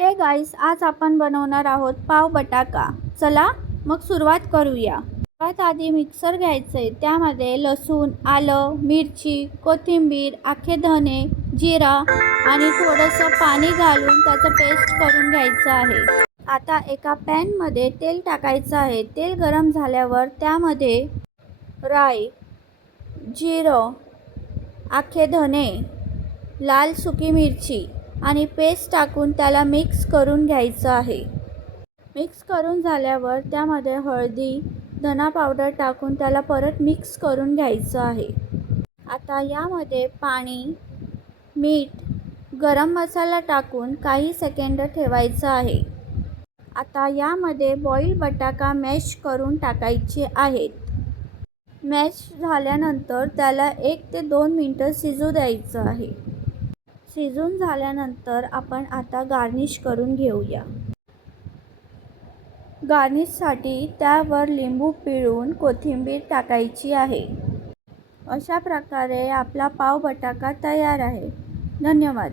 Hey guys, आज आपण बनवणार आहोत पाव बटाका. चला मग सुरुवात करूया. सर्वात आधी मिक्सर घ्यायचे. त्यामध्ये लसूण, आलं, मिरची, कोथिंबीर, आखे धने, जिरा आणि थोडंसं पाणी घालून त्याचं पेस्ट करून घ्यायचं आहे. आता एका पॅनमध्ये तेल टाकायचं आहे. तेल गरम झाल्यावर त्यामध्ये राई, जिरं, आखे धने, लाल सुकी मिरची आणि पेस्ट टाकून त्याला मिक्स करून घ्यायचं आहे. मिक्स करून झाल्यावर त्यामध्ये हळदी, धना पावडर टाकून त्याला परत मिक्स करून घ्यायचं आहे. आता यामध्ये पाणी, मीठ, गरम मसाला टाकून काही सेकंद ठेवायचं आहे. आता यामध्ये बॉईल बटाका मॅश करून टाकायचे आहेत. मॅश झाल्यानंतर त्याला 1 ते 2 मिनटं शिजू द्यायचं आहे. शिजून झाल्यानंतर आपण आता गार्निश करून घेऊया. गार्निशसाठी त्यावर लिंबू पिळून कोथिंबीर टाकायची आहे. अशा प्रकारे आपला पाव बटाका तयार आहे. धन्यवाद.